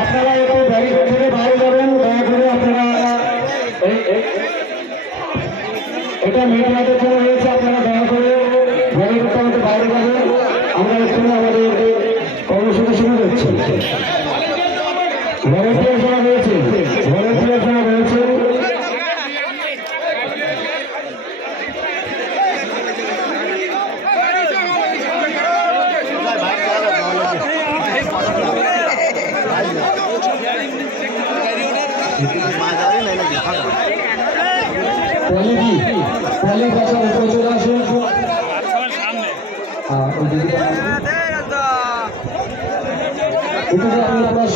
আপনারা একটু ব্যারিকেড থেকে বাইরে যাবেন, দয়া করে আপনারা এটা মিডিয়াতে চলে রয়েছে, আপনারা দয়া করে ব্যারিকেড থেকে বাইরে যাবেন। আমরা এখানে আমাদের কর্মসূচি শুরু করছি। ভলেন্টিয়ার যারা রয়েছে, ভলেন্টিয়ার যারা রয়েছে পলি বাসার উপরে চলে আসুন।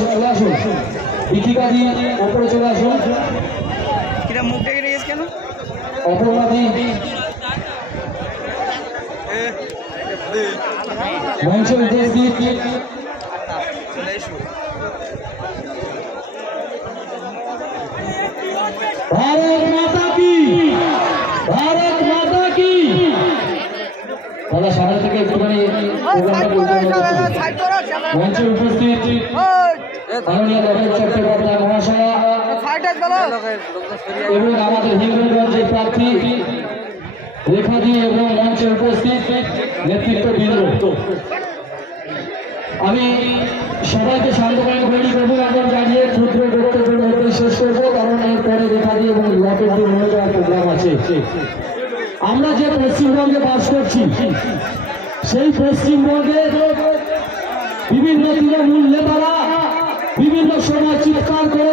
চলে আসুন, দীপিকাদি উপরে চলে আসুন। মুখ ডেকে নিয়ে কেন অপরাধী মঞ্চের উদ্দেশ দিয়ে भारत माता की, भारत माता की। दादा सामने থেকে একটুখানি মঞ্চে উপস্থিত মাননীয় রবীন্দ্র চট্টোপাধ্যায় মহাশয় এবং আমাদের হিন্দুগঞ্জের প্রার্থী রেখাদি এবং মঞ্চে উপস্থিত নেতৃত্ববৃন্দ, আমি সবাইকে শান্তভাবে গ্রহণ করবো এবং জানিয়ে ক্ষুদ্র বক্তব্য শেষ করবো, কারণ এরপরে রেখাদি এবং লকেট দিয়ে মনে যাওয়ার প্রোগ্রাম আছে। আমরা যে পশ্চিমবঙ্গে বাস করছি, সেই পশ্চিমবঙ্গে বিভিন্ন তৃণমূল নেতারা বিভিন্ন সময় চিৎকার করে